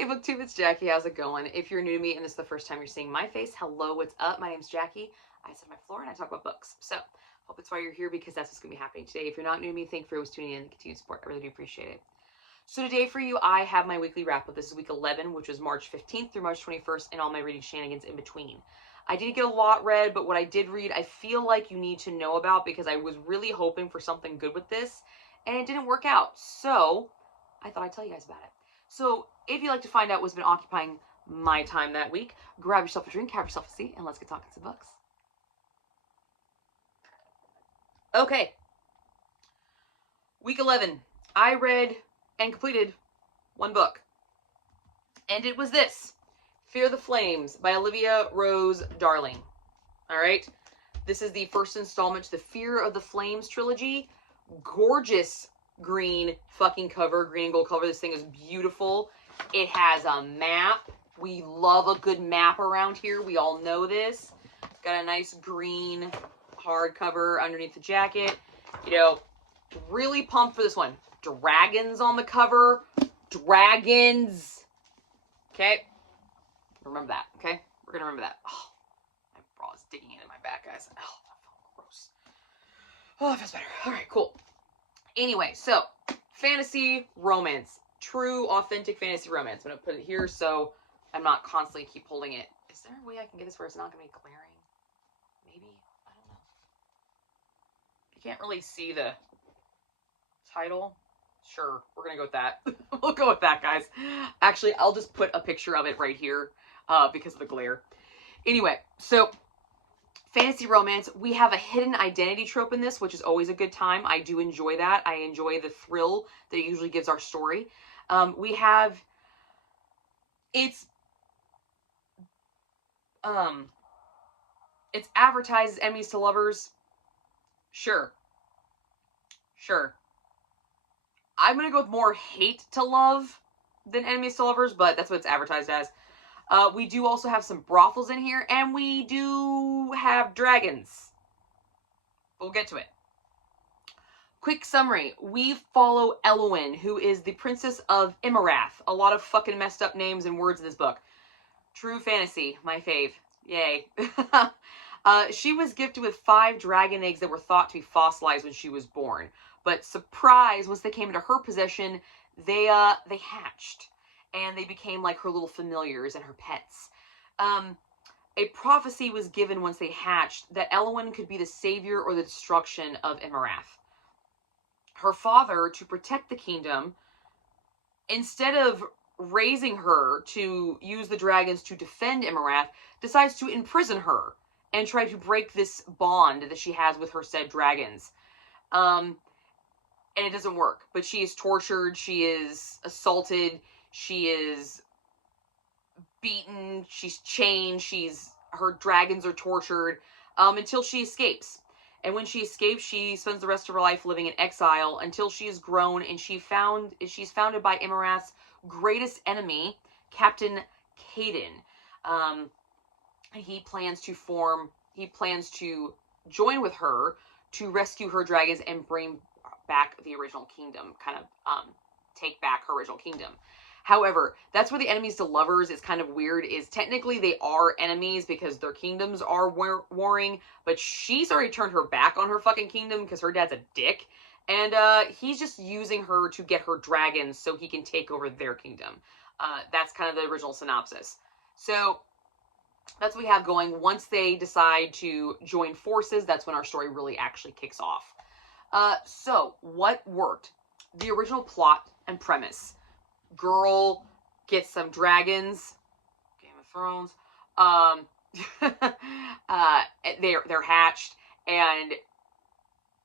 Hey BookTube, it's Jackie. How's it going? If you're new to me and this is the first time you're seeing my face, hello, what's up? My name's Jackie. I sit on my floor and I talk about books. So, hope it's why you're here because that's what's going to be happening today. If you're not new to me, thank you for always tuning in and continued support. I really do appreciate it. So today for you, I have my weekly wrap-up. This is week 11, which was March 15th through March 21st, and all my reading shenanigans in between. I didn't get a lot read, but what I did read, I feel like you need to know about because I was really hoping for something good with this, and it didn't work out. So, I thought I'd tell you guys about it. So, if you'd like to find out what's been occupying my time that week, grab yourself a drink, have yourself a seat, and let's get talking some books. Okay. Week 11. I read and completed one book. And it was this. Fear the Flames by Olivia Rose Darling. Alright? This is the first installment to the Fear of the Flames trilogy. Gorgeous green fucking cover, green and gold cover. This thing is beautiful. It has a map. We love a good map around here. We all know this. Got a nice green hardcover underneath the jacket. You know, really pumped for this one. Dragons on the cover. Dragons. Okay? Remember that, okay? We're gonna remember that. Oh, my bra is digging into my back, guys. Oh, that felt gross. Oh, it feels better. All right, cool. Anyway, so, fantasy romance. True, authentic fantasy romance. I'm going to put it here so I'm not constantly keep holding it. Is there a way I can get this where it's not going to be glaring? Maybe? I don't know. You can't really see the title. Sure, we're going to go with that. We'll go with that, guys. Actually, I'll just put a picture of it right here because of the glare. Anyway, so fantasy romance, we have a hidden identity trope in this, which is always a good time. I do enjoy that. I enjoy the thrill that it usually gives our story. We have, it's advertised as enemies to lovers. Sure. I'm going to go with more hate to love than enemies to lovers, but that's what it's advertised as. We do also have some brothels in here, and we do have dragons. We'll get to it. Quick summary. We follow Elwyn, who is the princess of Imarath. A lot of fucking messed up names and words in this book. True fantasy, my fave. Yay. She was gifted with 5 dragon eggs that were thought to be fossilized when she was born. But surprise, once they came into her possession, they hatched. And they became like her little familiars and her pets. A prophecy was given once they hatched that Elwyn could be the savior or the destruction of Imarath. Her father, to protect the kingdom, instead of raising her to use the dragons to defend Imarath, decides to imprison her and try to break this bond that she has with her said dragons. And it doesn't work. But she is tortured, she is assaulted, she is beaten, she's chained, her dragons are tortured, until she escapes. And when she escapes, she spends the rest of her life living in exile until she is grown and she's founded by Imarath's greatest enemy, Captain Caden. He plans to join with her to rescue her dragons and bring back the original kingdom, kind of take back her original kingdom. However, that's where the enemies to lovers is kind of weird, is technically they are enemies because their kingdoms are warring, but she's already turned her back on her fucking kingdom because her dad's a dick, and he's just using her to get her dragons so he can take over their kingdom. That's kind of the original synopsis. So, that's what we have going. Once they decide to join forces, that's when our story really actually kicks off. So, what worked? The original plot and premise. Girl gets some dragons. Game of Thrones. They're hatched, and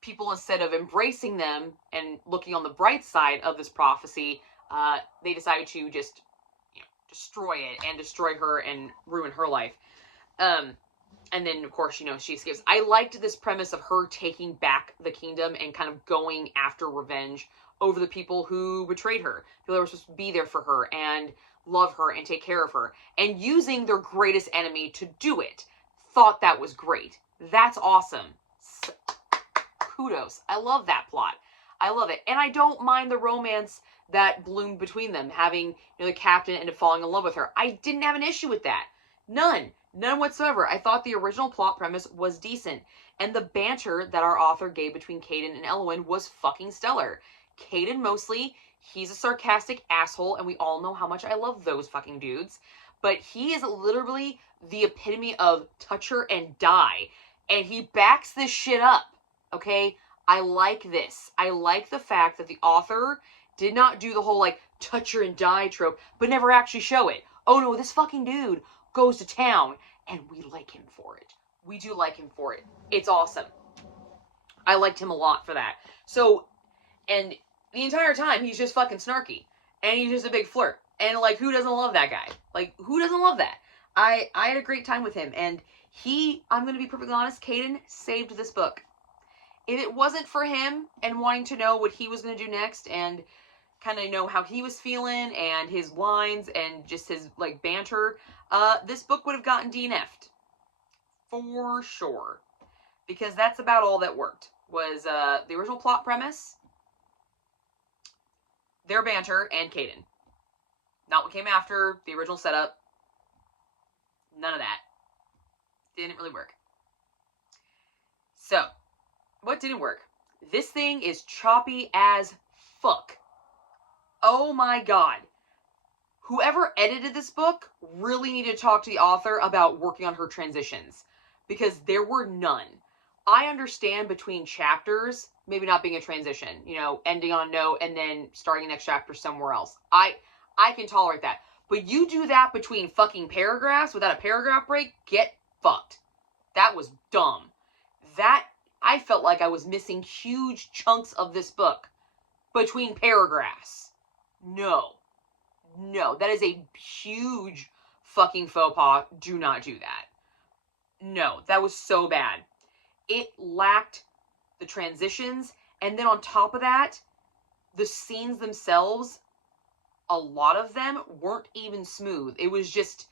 people, instead of embracing them and looking on the bright side of this prophecy, they decided to just, destroy it and destroy her and ruin her life. And then, of course, she escapes. I liked this premise of her taking back the kingdom and kind of going after revenge over the people who betrayed her. People that were supposed to be there for her and love her and take care of her. And using their greatest enemy to do it. Thought that was great. That's awesome. Kudos. I love that plot. I love it. And I don't mind the romance that bloomed between them, having, you know, the captain end up falling in love with her. I didn't have an issue with that. None whatsoever. I thought the original plot premise was decent, and the banter that our author gave between Caden and Elwyn was fucking stellar. Caden mostly, he's a sarcastic asshole, and we all know how much I love those fucking dudes, but he is literally the epitome of touch her and die, and he backs this shit up, okay? I like this. I like the fact that the author did not do the whole, like, touch her and die trope, but never actually show it. Oh no, this fucking dude goes to town, and we like him for it. We do like him for it. It's awesome. I liked him a lot for that. So, and the entire time, he's just fucking snarky. And he's just a big flirt. And, like, who doesn't love that guy? Like, who doesn't love that? I had a great time with him. And I'm going to be perfectly honest, Caden saved this book. If it wasn't for him and wanting to know what he was going to do next and kind of know how he was feeling and his lines and just his, like, banter, this book would have gotten DNF'd. For sure. Because that's about all that worked. Was the original plot premise, their banter, and Caden. Not what came after, the original setup. None of that. Didn't really work. So, what didn't work? This thing is choppy as fuck. Oh my god. Whoever edited this book really needed to talk to the author about working on her transitions. Because there were none. I understand between chapters, maybe not being a transition, you know, ending on a note and then starting the next chapter somewhere else. I can tolerate that. But you do that between fucking paragraphs without a paragraph break, get fucked. That was dumb. I felt like I was missing huge chunks of this book between paragraphs. No, that is a huge fucking faux pas. Do not do that. No, that was so bad. It lacked the transitions, and then on top of that, the scenes themselves, a lot of them weren't even smooth. It was just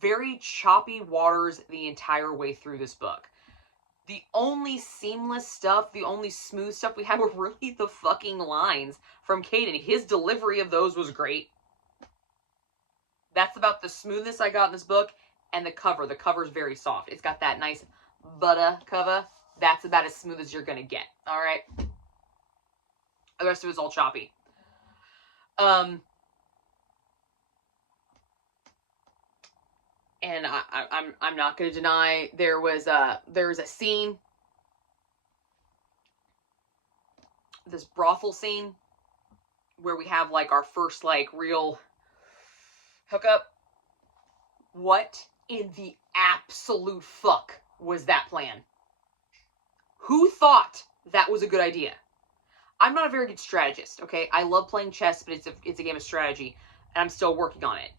very choppy waters the entire way through this book. The only seamless stuff, the only smooth stuff we had were really the fucking lines from Caden. His delivery of those was great. That's about the smoothness I got in this book. And the cover. The cover's very soft. It's got that nice butter cover. That's about as smooth as you're gonna get. Alright? The rest of it's all choppy. And I'm not gonna deny there was a scene. This brothel scene where we have, like, our first, like, real hookup. What in the absolute fuck was that plan? Who thought that was a good idea? I'm not a very good strategist, okay? I love playing chess, but it's a game of strategy, and I'm still working on it.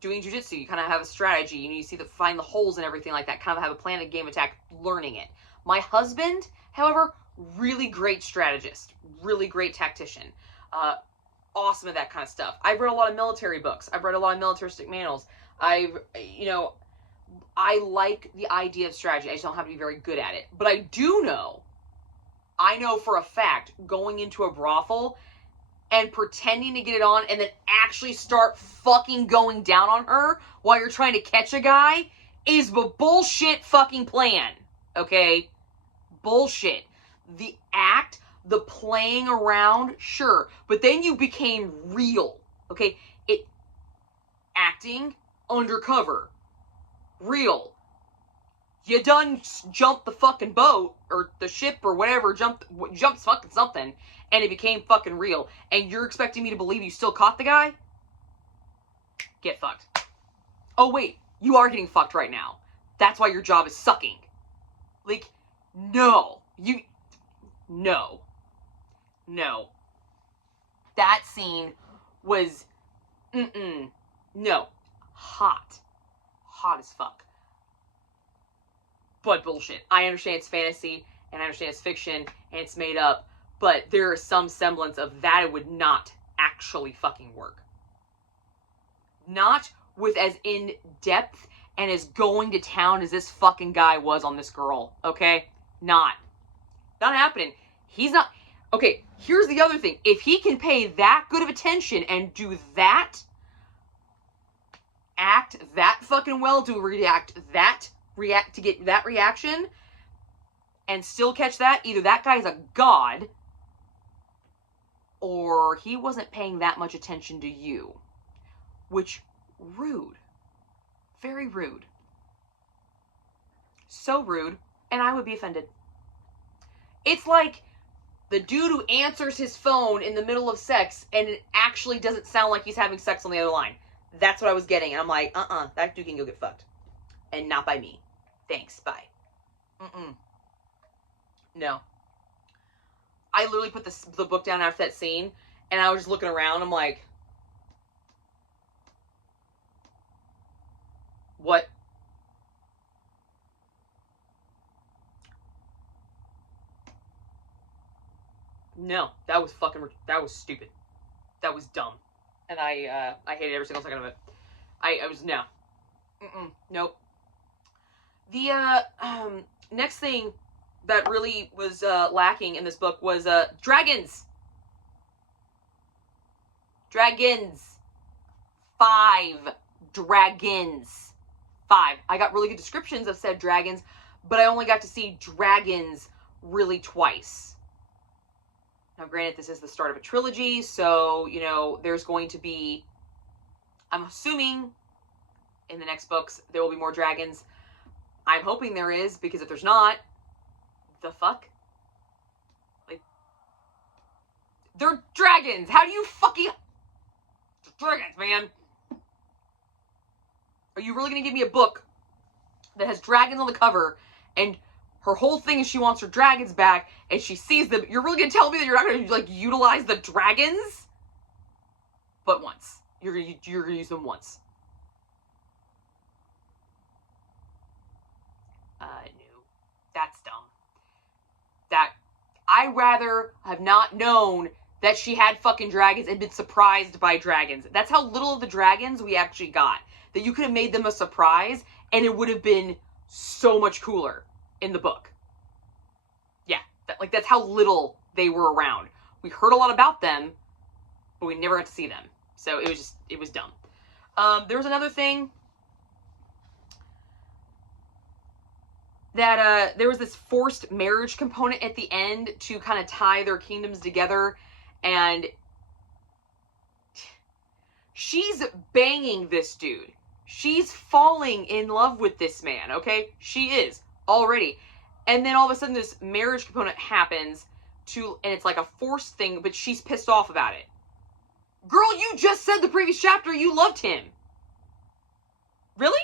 Doing jiu-jitsu, you kind of have a strategy, you see find the holes and everything like that, kind of have a plan and game attack, learning it. My husband, however, really great strategist, really great tactician, awesome at that kind of stuff. I've read a lot of military books, I've read a lot of militaristic manuals. I like the idea of strategy. I just don't have to be very good at it. But I know for a fact, going into a brothel and pretending to get it on and then actually start fucking going down on her while you're trying to catch a guy is a bullshit fucking plan. Okay? Bullshit. The act, the playing around, sure. But then you became real. Okay? Acting, undercover, real. You done jumped the fucking boat, or the ship, or whatever, jumped fucking something, and it became fucking real. And you're expecting me to believe you still caught the guy? Get fucked. Oh wait, you are getting fucked right now. That's why your job is sucking. Like, no. No. That scene was, no. Hot as fuck. But bullshit. I understand it's fantasy, and I understand it's fiction, and it's made up, but there is some semblance of that it would not actually fucking work. Not with as in-depth and as going to town as this fucking guy was on this girl, okay? Not happening. He's not... Okay, here's the other thing. If he can pay that good of attention and do that, act that fucking well to to get that reaction, and still catch that, either that guy's a god, or he wasn't paying that much attention to you. Which, rude. Very rude. So rude, and I would be offended. It's like the dude who answers his phone in the middle of sex and it actually doesn't sound like he's having sex on the other line. That's what I was getting. And I'm like, that dude can go get fucked. And not by me. Thanks, bye. No. I literally put the book down after that scene, and I was just looking around. I'm like, what? No, that was stupid. That was dumb. And I hated every single second of it. I was, no. Nope. The, next thing that really was, lacking in this book was, dragons. Dragons. 5 dragons. 5. I got really good descriptions of said dragons, but I only got to see dragons really twice. Now, granted, this is the start of a trilogy, so, you know, there's going to be, I'm assuming, in the next books, there will be more dragons. I'm hoping there is, because if there's not, the fuck? Like, they're dragons! How do you fucking... Dragons, man! Are you really gonna give me a book that has dragons on the cover, and her whole thing is she wants her dragons back, and she sees them? You're really gonna tell me that you're not gonna, like, utilize the dragons? But once. You're gonna use them once. No. That's dumb. I'd rather have not known that she had fucking dragons and been surprised by dragons. That's how little of the dragons we actually got. That you could have made them a surprise, and it would have been so much cooler in the book. Yeah, that's how little they were around. We heard a lot about them, but we never got to see them. So it was dumb. There was another thing that there was this forced marriage component at the end to kind of tie their kingdoms together, and she's banging this dude. She's falling in love with this man, okay? She is, already. And then all of a sudden this marriage component happens and it's like a forced thing, but she's pissed off about it. Girl, you just said the previous chapter you loved him. Really?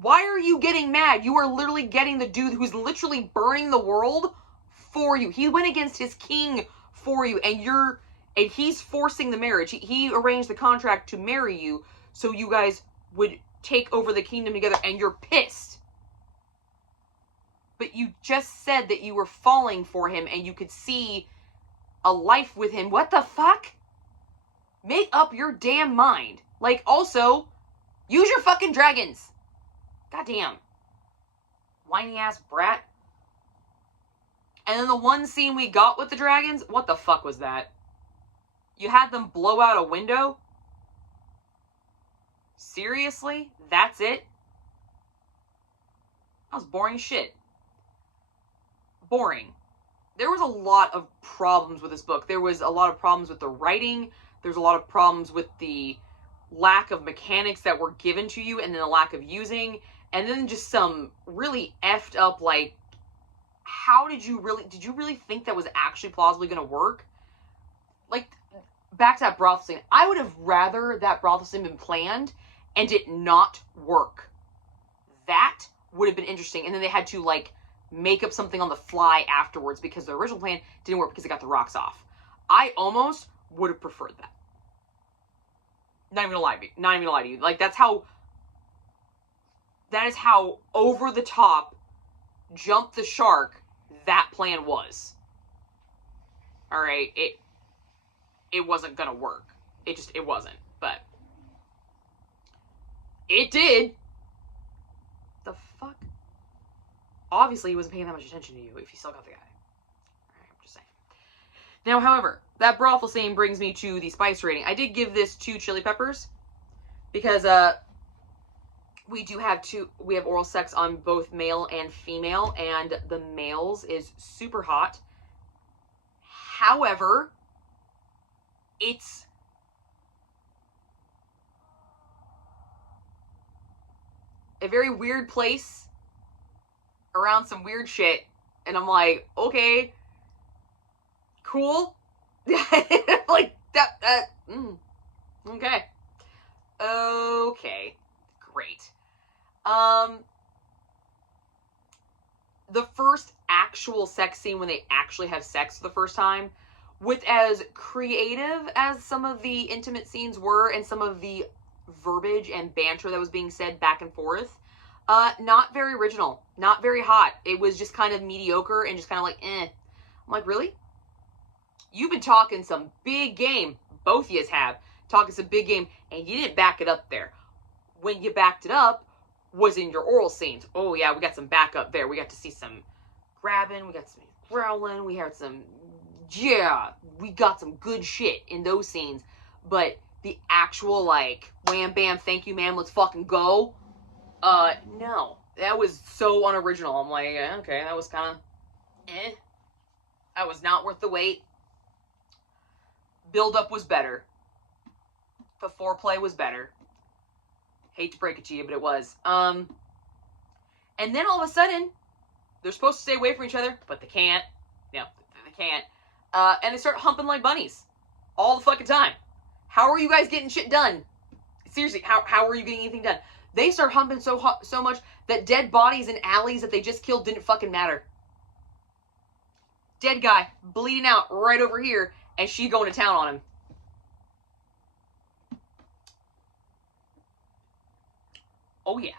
Why are you getting mad? You are literally getting the dude who's literally burning the world for you. He went against his king for you, and he's forcing the marriage. He arranged the contract to marry you so you guys would take over the kingdom together, and you're pissed. But you just said that you were falling for him and you could see a life with him. What the fuck? Make up your damn mind. Like, also, use your fucking dragons. Goddamn. Whiny ass brat. And then the one scene we got with the dragons, what the fuck was that? You had them blow out a window? Seriously? That's it? That was boring as shit. Boring. There was a lot of problems with this book. There was a lot of problems with the writing. There's a lot of problems with the lack of mechanics that were given to you, and then the lack of using, and then just some really effed up, like, did you really think that was actually plausibly going to work? Like, back to that brothel scene. I would have rather that brothel scene been planned and it not work. That would have been interesting. And then they had to, like, make up something on the fly afterwards because the original plan didn't work because it got the rocks off. I almost would have preferred that. Not even gonna lie to you. Like, that is how over the top, jump the shark that plan was. Alright, it wasn't gonna work. It wasn't. But it did. The fuck? Obviously, he wasn't paying that much attention to you if you still got the guy. Now, however, that brothel scene brings me to the spice rating. I did give this 2 chili peppers because we have oral sex on both male and female, and the male's is super hot. However, it's a very weird place around some weird shit, and I'm like, okay, cool. Like that okay. Okay, great. The first actual sex scene, when they actually have sex for the first time, with as creative as some of the intimate scenes were and some of the verbiage and banter that was being said back and forth, not very original, not very hot. It was just kind of mediocre and just kind of like, eh. I'm like, really? You've been talking some big game. Both of you have. Talking some big game, and you didn't back it up there. When you backed it up was in your oral scenes. Oh yeah, we got some backup there. We got to see some grabbing, we got some growling, we had some, yeah, we got some good shit in those scenes. But the actual, like, wham bam, thank you ma'am, let's fucking go, no. That was so unoriginal. I'm like, okay, that was kind of, eh. That was not worth the wait. Build-up was better. The foreplay was better. Hate to break it to you, but it was. And then all of a sudden, they're supposed to stay away from each other, but they can't. No, they can't. And they start humping like bunnies. All the fucking time. How are you guys getting shit done? Seriously, how are you getting anything done? They start humping so much that dead bodies in alleys that they just killed didn't fucking matter. Dead guy, bleeding out right over here, and she going to town on him. Oh yeah.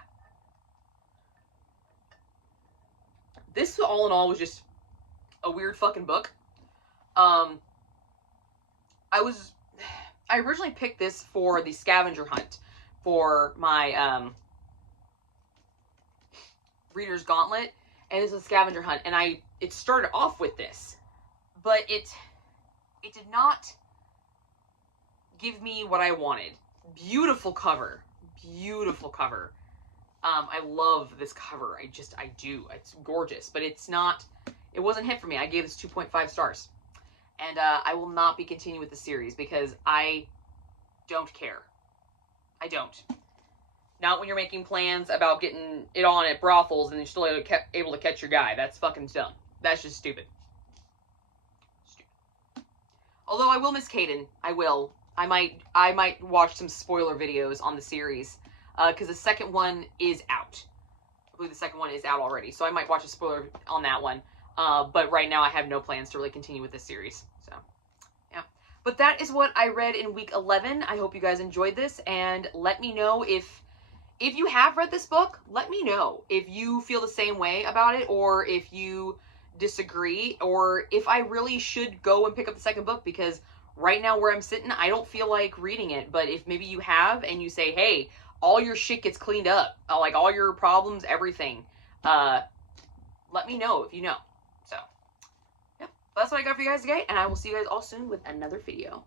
This, all in all, was just a weird fucking book. I originally picked this for the scavenger hunt for my Reader's Gauntlet, and this is a scavenger hunt, and it started off with this, but it did not give me what I wanted. Beautiful cover. Beautiful cover. I love this cover. I do. It's gorgeous, but it wasn't hit for me. I gave this 2.5 stars. And I will not be continuing with the series because I don't care. I don't. Not when you're making plans about getting it on at brothels and you're still able to catch your guy. That's fucking dumb. That's just stupid. Stupid. Although I will miss Caden. I will. I might watch some spoiler videos on the series. Because the second one is out. I believe the second one is out already. So I might watch a spoiler on that one. But right now I have no plans to really continue with this series. So, yeah. But that is what I read in week 11. I hope you guys enjoyed this. And let me know if you have read this book. Let me know if you feel the same way about it. Or if you disagree. Or if I really should go and pick up the second book. Because right now where I'm sitting, I don't feel like reading it. But if maybe you have and you say, hey, all your shit gets cleaned up. Like, all your problems, everything. Let me know if you know. So, yeah. That's what I got for you guys today. And I will see you guys all soon with another video.